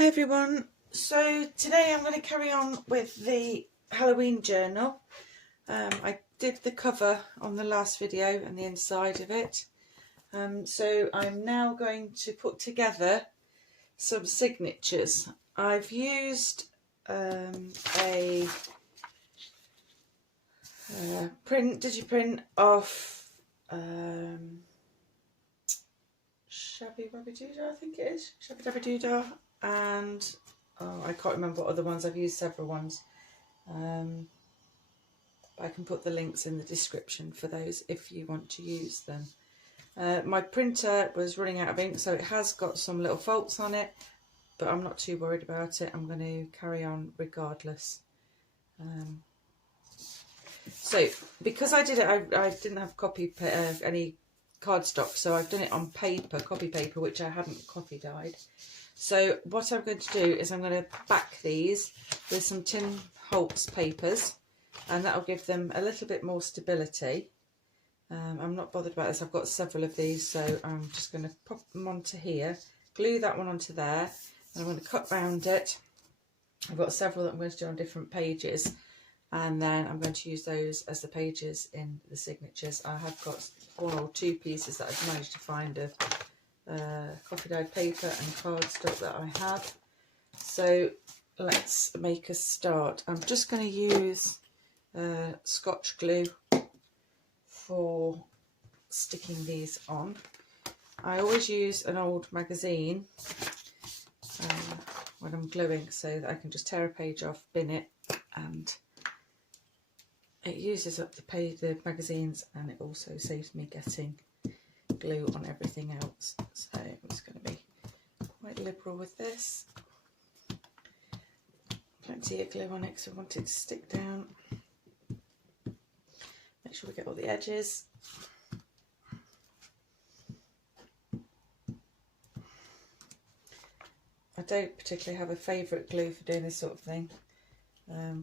Hi everyone, so today I'm going to carry on with the Halloween journal. I did the cover on the last video and the inside of it, so I'm now going to put together some signatures. I've used a digiprint of Shabby Babby Doodah, I think it is, Shabby Dabby Doodah, and I can't remember what other ones. I've used several ones. I can put the links in the description for those if you want to use them. My printer was running out of ink, so it has got some little faults on it, but I'm not too worried about it. I'm going to carry on regardless. So because I did it, I didn't have any cardstock, so I've done it on paper, copy paper, which I hadn't coffee dyed. So what I'm going to do is I'm going to back these with some Tin Holtz papers, and that'll give them a little bit more stability. I'm not bothered about this. I've got several of these, so I'm just going to pop them onto here, glue that one onto there, and I'm going to cut round it. I've got several that I'm going to do on different pages, and then I'm going to use those as the pages in the signatures. I have got one or two pieces that I've managed to find of coffee dyed paper and cardstock that I have. So let's make a start. I'm just going to use Scotch glue for sticking these on. I always use an old magazine when I'm gluing, so that I can just tear a page off, bin it, and it uses up the magazines, and it also saves me getting glue on everything else. So I'm just going to be quite liberal with this. Plenty of glue on it because I want it to stick down. Make sure we get all the edges. I don't particularly have a favourite glue for doing this sort of thing. I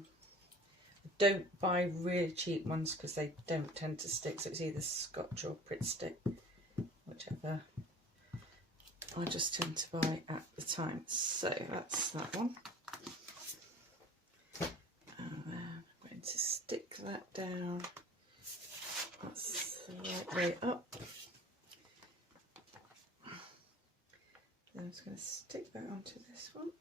don't buy really cheap ones because they don't tend to stick, so it's either Scotch or Pritt Stick, whichever I just tend to buy at the time. So that's that one. And then I'm going to stick that down. That's the right way up. Then I'm just going to stick that onto this one.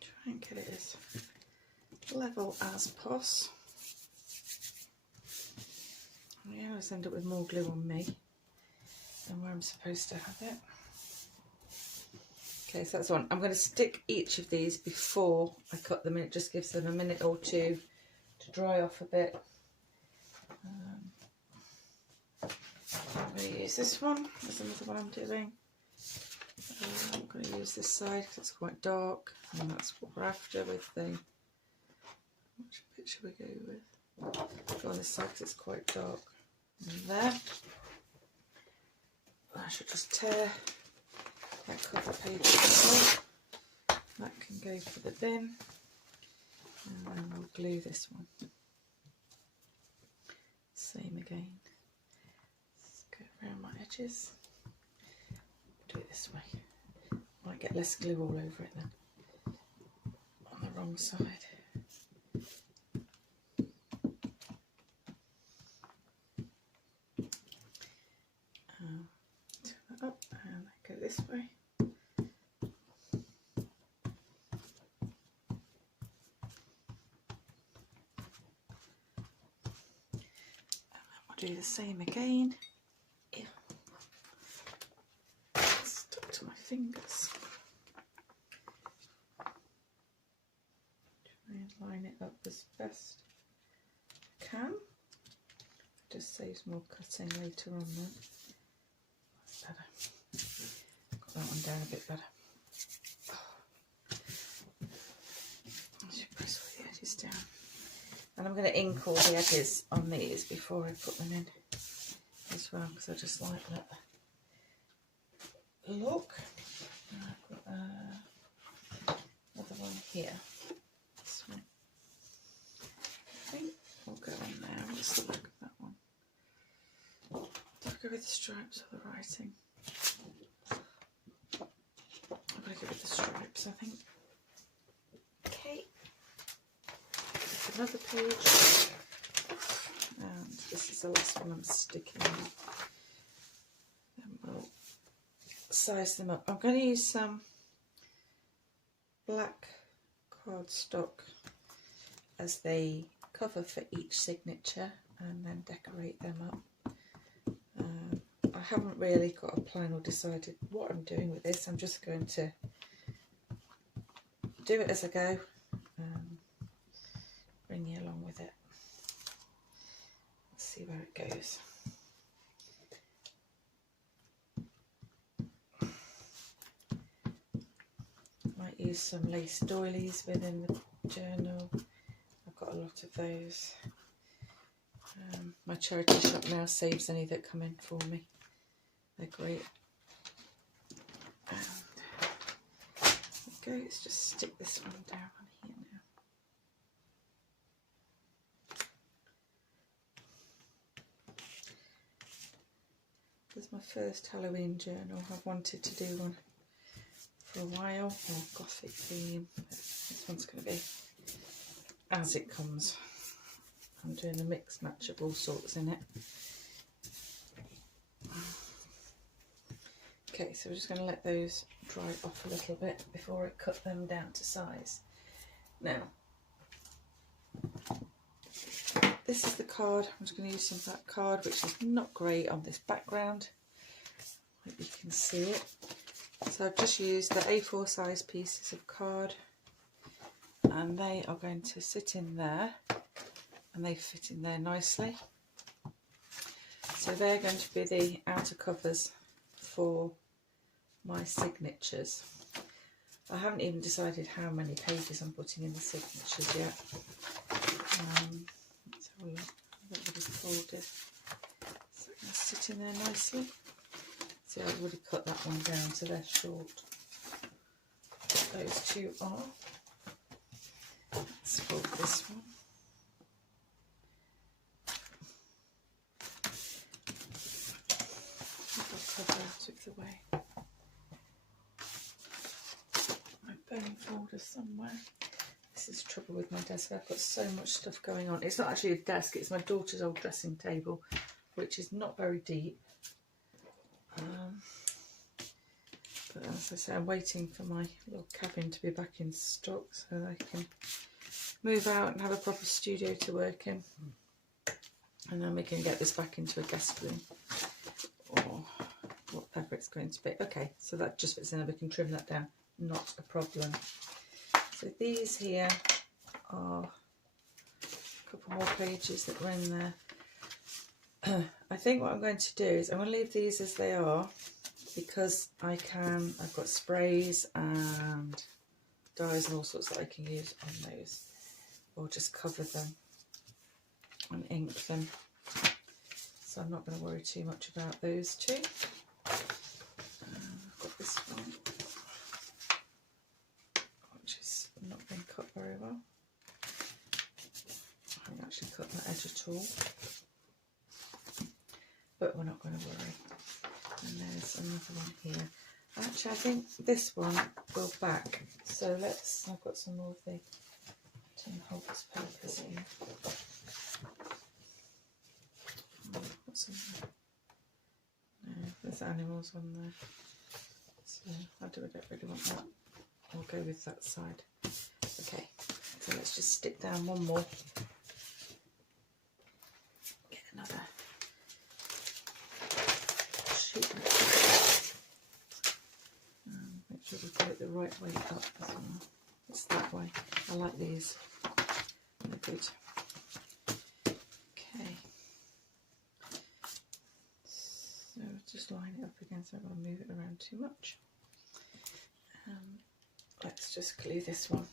Try and get it as level as possible. I always end up with more glue on me than where I'm supposed to have it. Okay, so that's one. I'm going to stick each of these before I cut them in. It just gives them a minute or two to dry off a bit. I'm going to use this one. There's another one I'm doing. I'm going to use this side because it's quite dark, and that's what we're after with the... Which bit should we go with? Go on this side because it's quite dark. And there. I should just tear that cover page off. That can go for the bin. And then we'll glue this one. Same again. Let's go around my edges. Do it this way. Might get less glue all over it then. On the wrong side. Turn that up and go this way. Do the same again. Yeah. Stuck to my fingers. Try and line it up as best I can. Just saves more cutting later on then. That's better. Got that one down a bit better. I should press all the edges down. And I'm going to ink all the edges on these before I put them in as well, because I just like that look. And I've got another one here. This one. I think will go on there. What's the back of that one? Back go with the stripes or the writing? I'm going to go with the stripes, I think. Okay. Another page. And this is the last one I'm sticking in. Then we'll size them up. I'm going to use some black cardstock as the cover for each signature and then decorate them up. I haven't really got a plan or decided what I'm doing with this. I'm just going to do it as I go, bring you along with it. Let's see where it goes. Might use some lace doilies within the journal. I've got a lot of those. My charity shop now saves any that come in for me. They're great. And there we go. Let's just stick this one down on here now. This is my first Halloween journal. I've wanted to do one for a while, or gothic theme. This one's going to be as it comes. I'm doing a mix match of all sorts in it. Okay, so we're just going to let those dry off a little bit before I cut them down to size. Now, this is the card. I'm just going to use some black card, which is not great on this background. Hope you can see it. So I've just used the A4 size pieces of card, and they are going to sit in there, and they fit in there nicely. So they're going to be the outer covers for my signatures. I haven't even decided how many pages I'm putting in the signatures yet. Let's have a look. I don't know what it's folded. So it's going to sit in there nicely. See, I've already cut that one down, so they're short. Those two are. Let's fold this one. Cover out of the way. My bone folder somewhere. This is trouble with my desk. I've got so much stuff going on. It's not actually a desk, it's my daughter's old dressing table, which is not very deep. But as I say, I'm waiting for my little cabin to be back in stock so that I can move out and have a proper studio to work in. And then we can get this back into a guest room or whatever it's going to be. Okay, so that just fits in there. We can trim that down, not a problem. So these here are a couple more pages that are in there. I think what I'm going to do is I'm going to leave these as they are, because I've got sprays and dyes and all sorts that I can use on those, or just cover them and ink them. So I'm not going to worry too much about those two. I've got this one, which has not been cut very well. I haven't actually cut that edge at all, but we're not going to worry. And there's another one here. Actually, I think this one will back. So I've got some more of the Tim Holtz papers here. What's in there? No, there's animals on there. So I don't really want that. I'll go with that side. Okay, so let's just stick down one more. Get another sheet. Make sure we put it the right way up as well. It's that way. I like these. They're good. Okay. So just line it up again so I don't want to move it around too much. Let's just glue this one.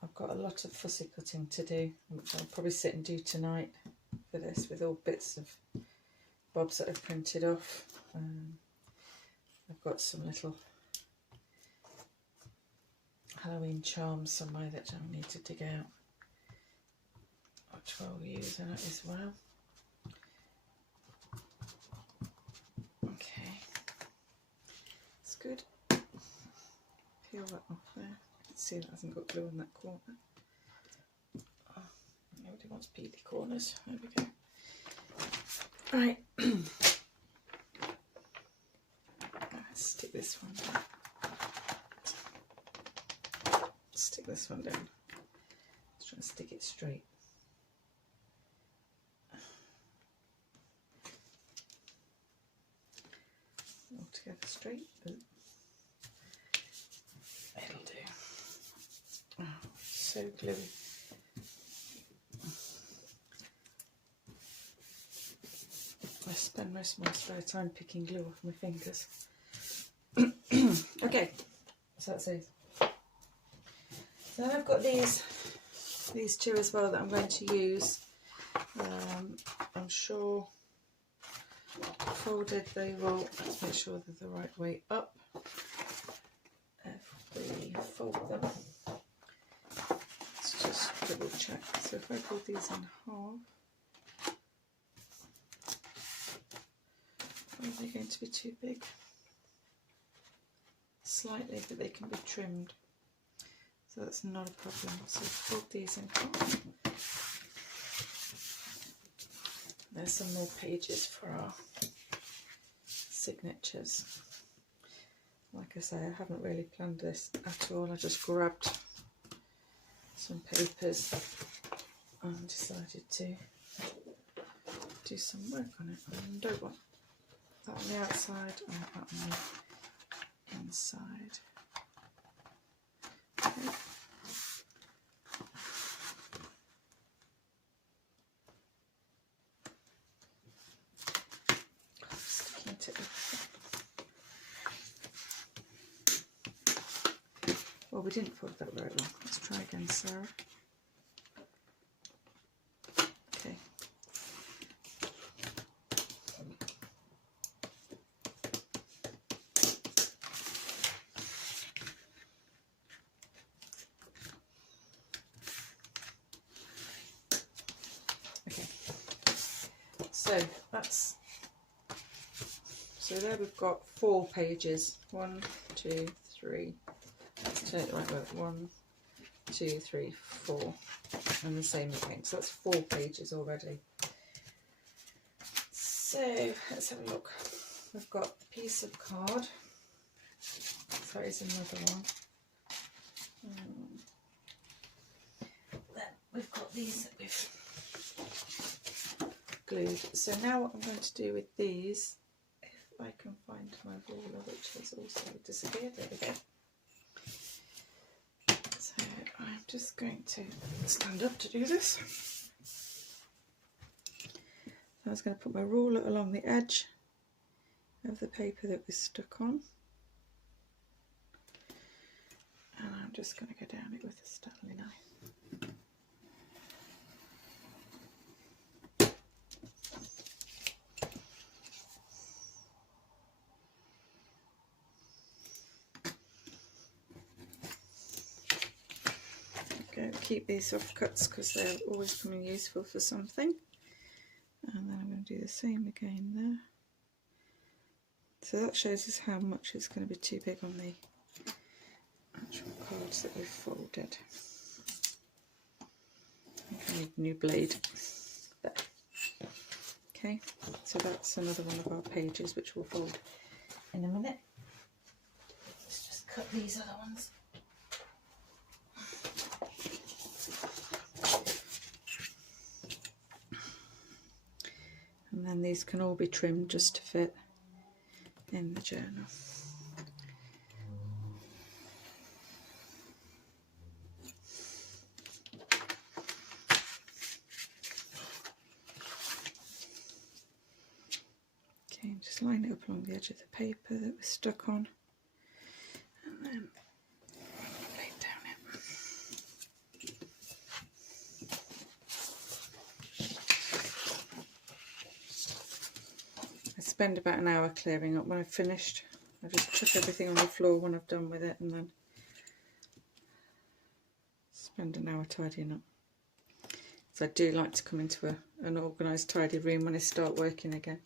I've got a lot of fussy cutting to do, which I'll probably sit and do tonight for this, with all bits of bobs that I've printed off. I've got some little Halloween charms somewhere that I need to dig out, which we'll use in it as well. Okay, it's good. Peel that off there. You can see that hasn't got glue in that corner. Oh, nobody wants peely corners. There we go. Right. Let's stick this one down. Stick this one down. Let's try and stick it straight. All together straight. Ooh. It'll do. Oh, so gluey. I spend most of my spare time picking glue off my fingers. Okay, so that's it. So then I've got these two as well that I'm going to use. I'm sure folded they will, let's make sure they're the right way up. If we fold them, let's just double check. So if I fold these in half, are they going to be too big? Slightly, but they can be trimmed. So that's not a problem. So fold these in half. There's some more pages for our signatures. Like I say, I haven't really planned this at all. I just grabbed some papers and decided to do some work on it. I don't want that on the outside, I want that on the inside. Okay. Sticking to it. Well, we didn't fold that very well. Let's try again, Sarah. Okay. So there we've got 4 pages. 1, 2, 3. Let's turn it the right way. 1, 2, 3, 4, and the same again. So that's 4 pages already. So let's have a look. We've got a piece of card. So is another one. Then we've got these that we've glued. So now what I'm going to do with these, if I can find my ruler, which has also disappeared, there we go. So I'm just going to stand up to do this. So I was going to put my ruler along the edge of the paper that was stuck on. And I'm just going to go down it with a Stanley knife. Keep these off cuts because they're always coming useful for something. And then I'm going to do the same again there. So that shows us how much is going to be too big on the actual cards that we've folded. I need a new blade. There. Okay, so that's another one of our pages which we'll fold in a minute. Let's just cut these other ones. And then these can all be trimmed just to fit in the journal. Okay, just line it up along the edge of the paper that we're stuck on, and then lay it down it. I spend about an hour clearing up when I've finished. I just chuck everything on the floor when I've done with it, and then spend an hour tidying up. So I do like to come into an organised, tidy room when I start working again.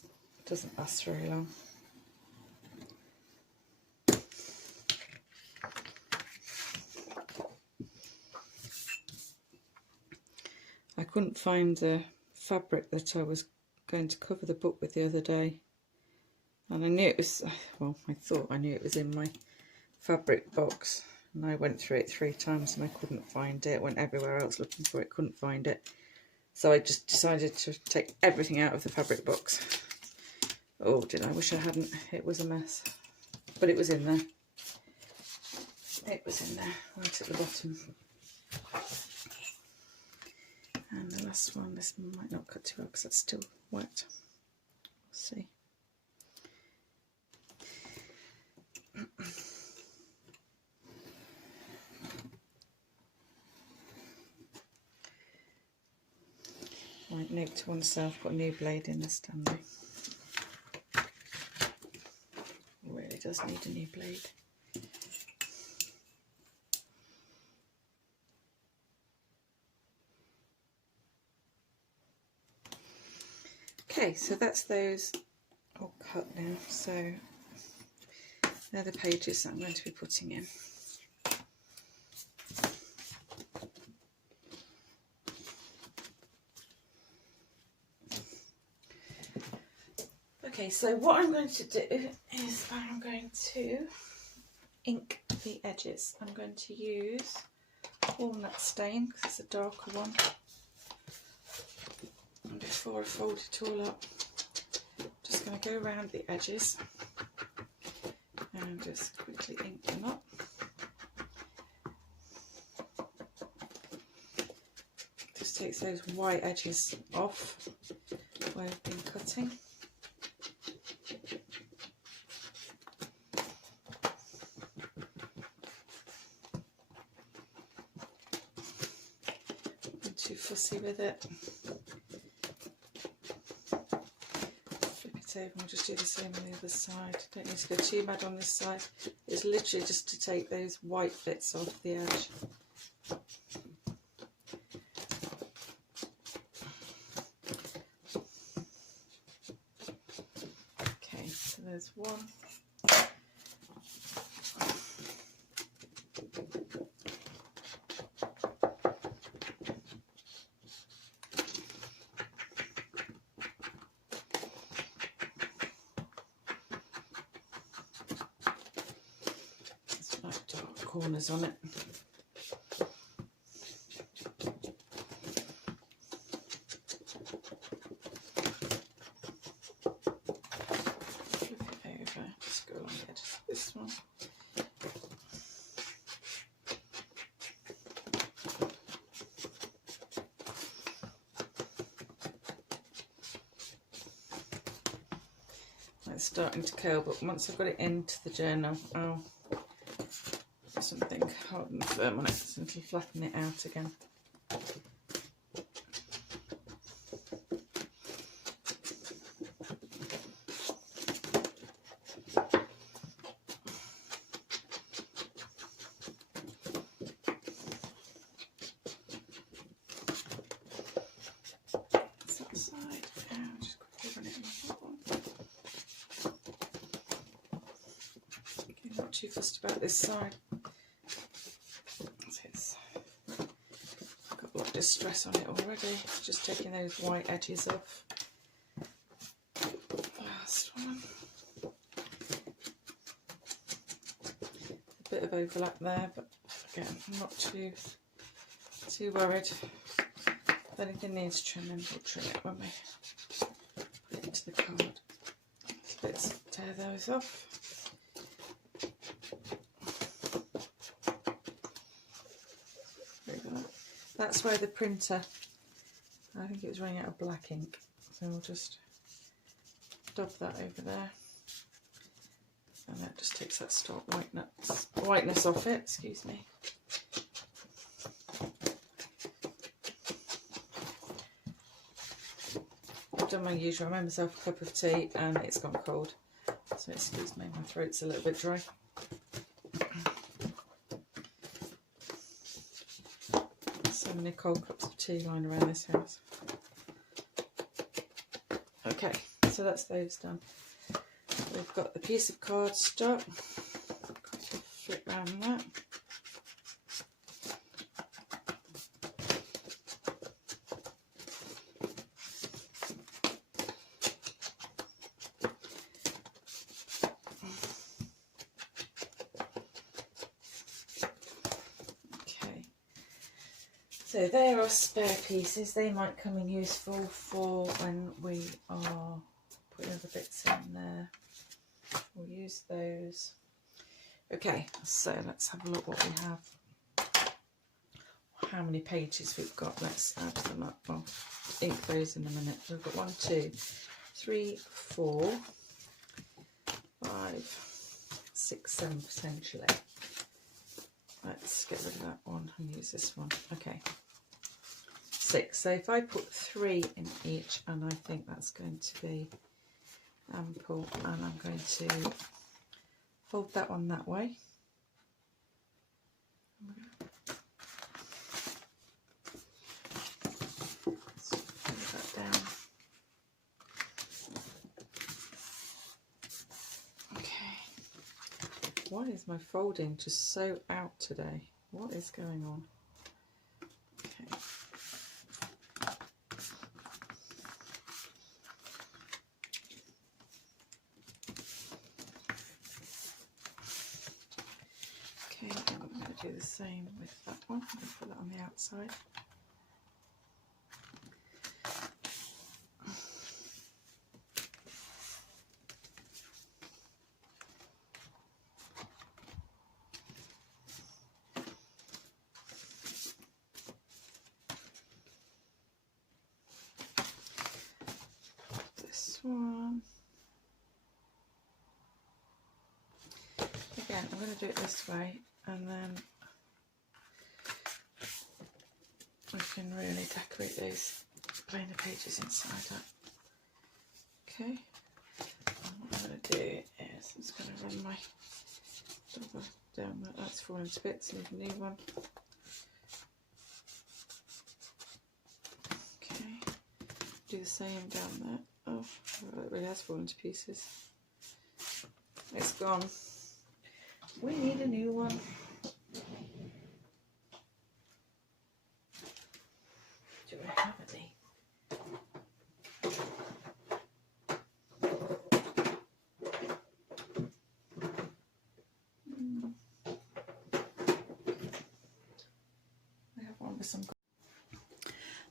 It doesn't last very long. I couldn't find the fabric that I was going to cover the book with the other day, and I knew it was, well, I thought I knew it was in my fabric box, and I went through it 3 times and I couldn't find it. Went everywhere else looking for it, couldn't find it. So I just decided to take everything out of the fabric box. Oh, did I wish I hadn't. It was a mess, but it was in there. It was in there, right at the bottom. And the last one, this might not cut too well because that's still wet. We'll see. Right, note to oneself, put a new blade in this Stanley. Really does need a new blade. Okay, so that's those all cut now. So they're the pages that I'm going to be putting in. Okay, so what I'm going to do is I'm going to ink the edges. I'm going to use walnut stain because it's a darker one. And before I fold it all up, I'm just going to go around the edges and just quickly ink them up. Just takes those white edges off where I've been cutting. Not too fussy with it. Flip it over and we'll just do the same on the other side. Don't need to go too mad on this side. It's literally just to take those white bits off the edge. Okay, so there's one. Corners on it. Flip it over, just go along the edges of this one. It's starting to curl, but once I've got it into the journal, I'll something hard and firm on it so it'll flatten it out again. That's that side. Just quickly run it in that one. Okay, not too fussed about this side. Stress on it already, just taking those white edges off. Last one. A bit of overlap there, but again, I'm not too worried. If anything needs trimming, we'll trim it when we put it into the card. Let's tear those off. That's where the printer, I think it was running out of black ink, so we'll just dab that over there, and that just takes that stark whiteness off it, excuse me. I've done my usual, I made myself a cup of tea and it's gone cold, So excuse me, my throat's a little bit dry. So many cold cups of tea lying around this house. Okay, so that's those done. We've got the piece of cardstock. Flip around that. So there are spare pieces. They might come in useful for when we are putting other bits in there. We'll use those. Okay, so let's have a look what we have. How many pages we've got. Let's add them up. I'll ink those in a minute. So we've got 1, 2, 3, 4, 5, 6, 7 potentially. Let's get rid of that one and use this one. Okay. 6. So if I put 3 in each, and I think that's going to be ample, and I'm going to fold that one that way. Fold that down. Okay. Why is my folding just so out today? What is going on? Okay. Okay, I'm going to do the same with that one. I'm going to put that on the outside. This one. Again, I'm going to do it this way, and then we can really decorate those plainer pages inside that. Okay, and what I'm going to do is I'm just going to run my double down that's falling to bits, leave a new one. Okay, do the same down there. Oh, well, it really has fallen to pieces. It's gone. We need a new one. Do I have any? I have one with some.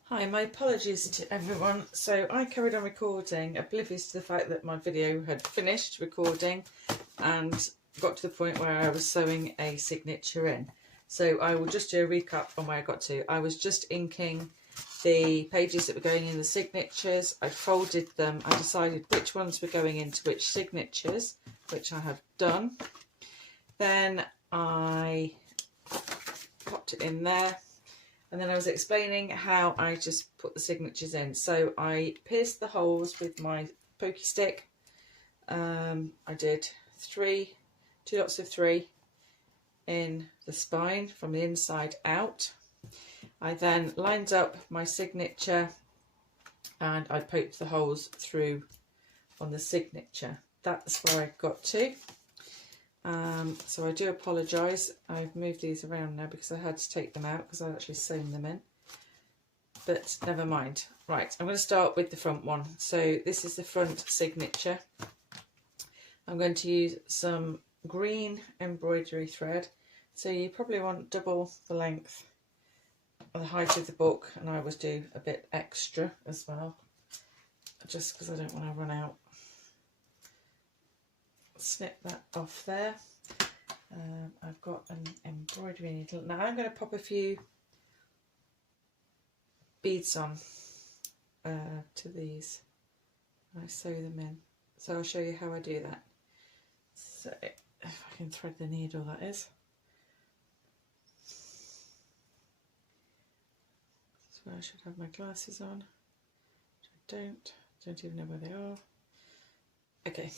Hi, my apologies to everyone. So I carried on recording, oblivious to the fact that my video had finished recording and got to the point where I was sewing a signature in. So I will just do a recap on where I got to. I was just inking the pages that were going in the signatures. I folded them. I decided which ones were going into which signatures, which I have done. Then I popped it in there. And then I was explaining how I just put the signatures in. So I pierced the holes with my pokey stick. I did 2 lots of 3 in the spine from the inside out. I then lined up my signature and I poked the holes through on the signature. That's where I got to. So I do apologise. I've moved these around now because I had to take them out because I'd actually sewn them in. But never mind. Right, I'm going to start with the front one. So this is the front signature. I'm going to use some green embroidery thread. So you probably want double the length of the height of the book, and I always do a bit extra as well, just because I don't want to run out. Snip that off there. I've got an embroidery needle. Now I'm going to pop a few beads on to these and I sew them in. So I'll show you how I do that. So if I can thread the needle, that is. So I should have my glasses on, which I don't even know where they are. Okay.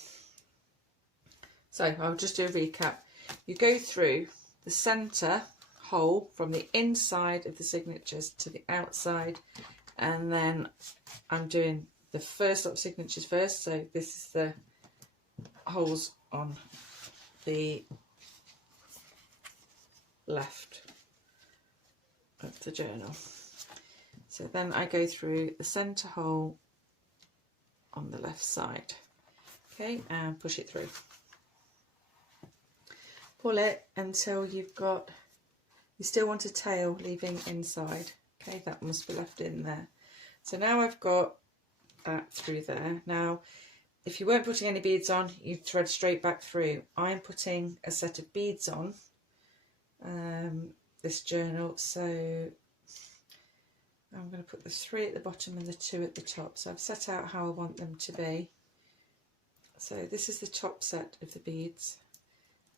So I'll just do a recap. You go through the centre hole from the inside of the signatures to the outside, and then I'm doing the first lot of signatures first. So this is the holes on the left of the journal. So then I go through the centre hole on the left side, okay, and push it through. Pull it until you've got, you still want a tail leaving inside, okay, that must be left in there. So now I've got that through there. Now if you weren't putting any beads on, you'd thread straight back through. I'm putting a set of beads on this journal, so I'm going to put the 3 at the bottom and the 2 at the top. So I've set out how I want them to be. So this is the top set of the beads,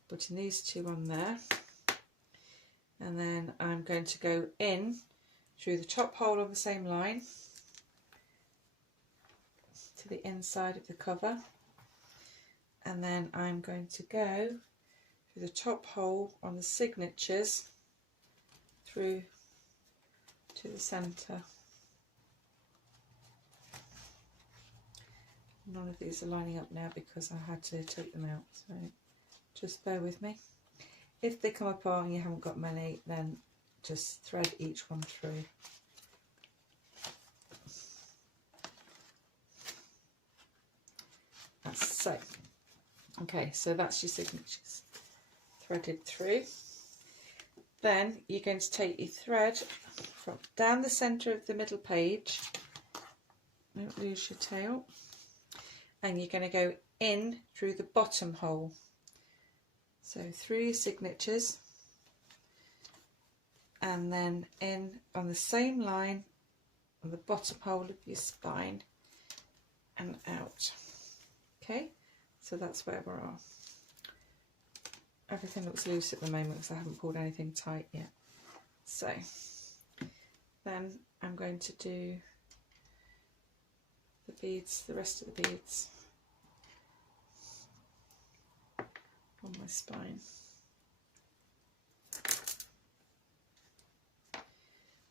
putting these 2 on there, and then I'm going to go in through the top hole of the same line to the inside of the cover, and then I'm going to go through the top hole on the signatures through to the centre. None of these are lining up now because I had to take them out, so just bear with me. If they come apart and you haven't got many, then just thread each one through. So, okay, so that's your signatures threaded through. Then you're going to take your thread from down the centre of the middle page, don't lose your tail, and you're going to go in through the bottom hole. So through your signatures, and then in on the same line on the bottom hole of your spine and out. Okay, so that's where we are. Everything looks loose at the moment because I haven't pulled anything tight yet. So then I'm going to do the beads, the rest of the beads on my spine.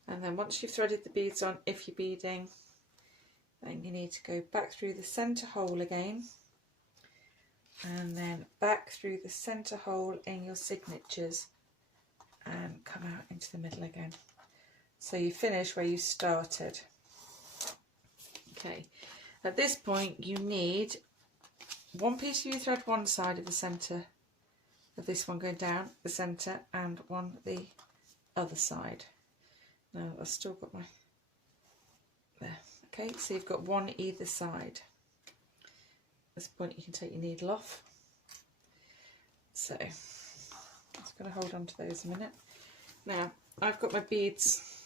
And then once you've threaded the beads on, if you're beading, then you need to go back through the centre hole again, and then back through the centre hole in your signatures and come out into the middle again. So you finish where you started. Okay, at this point you need one piece of your thread one side of the centre of this one going down the centre, and one the other side. Now I've still got my there. Okay, so you've got one either side. At this point you can take your needle off. So I'm just going to hold on to those a minute. Now I've got my beads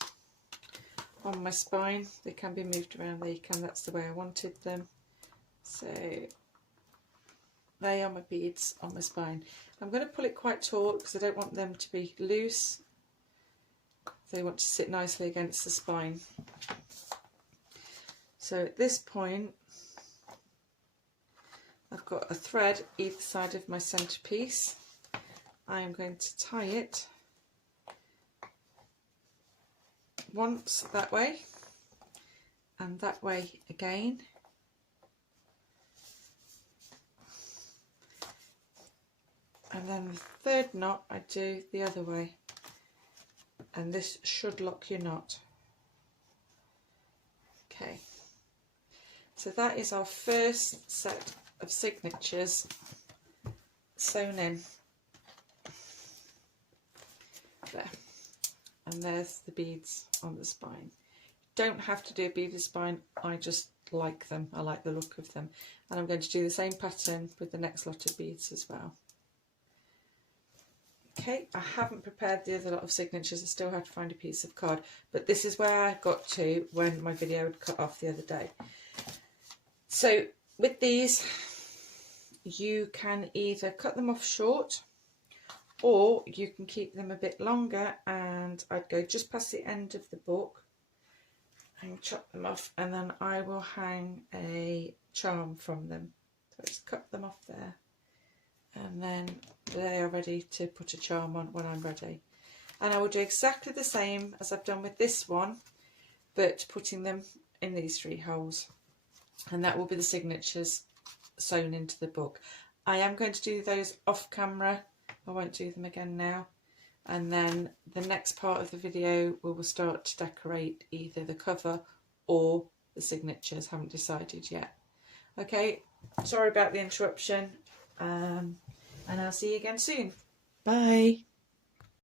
on my spine. They can be moved around, they can, that's the way I wanted them. So they are my beads on my spine. I'm going to pull it quite taut because I don't want them to be loose. They want to sit nicely against the spine. So at this point I've got a thread either side of my centerpiece. I am going to tie it once that way and that way again. And then the third knot I do the other way, and this should lock your knot. Okay, so that is our first set of signatures sewn in there, and there's the beads on the spine. Don't have to do a beaded spine, I just like them, I like the look of them, and I'm going to do the same pattern with the next lot of beads as well. Okay, I haven't prepared the other lot of signatures, I still have to find a piece of card, but this is where I got to when my video had cut off the other day. So with these, you can either cut them off short or you can keep them a bit longer, and I'd go just past the end of the book and chop them off, and then I will hang a charm from them. So just cut them off there and then they are ready to put a charm on when I'm ready. And I will do exactly the same as I've done with this one, but putting them in these 3 holes, and that will be the signatures sewn into the book. I am going to do those off camera, I won't do them again now, and then the next part of the video we will start to decorate either the cover or the signatures, haven't decided yet. Okay, sorry about the interruption, and I'll see you again soon. Bye.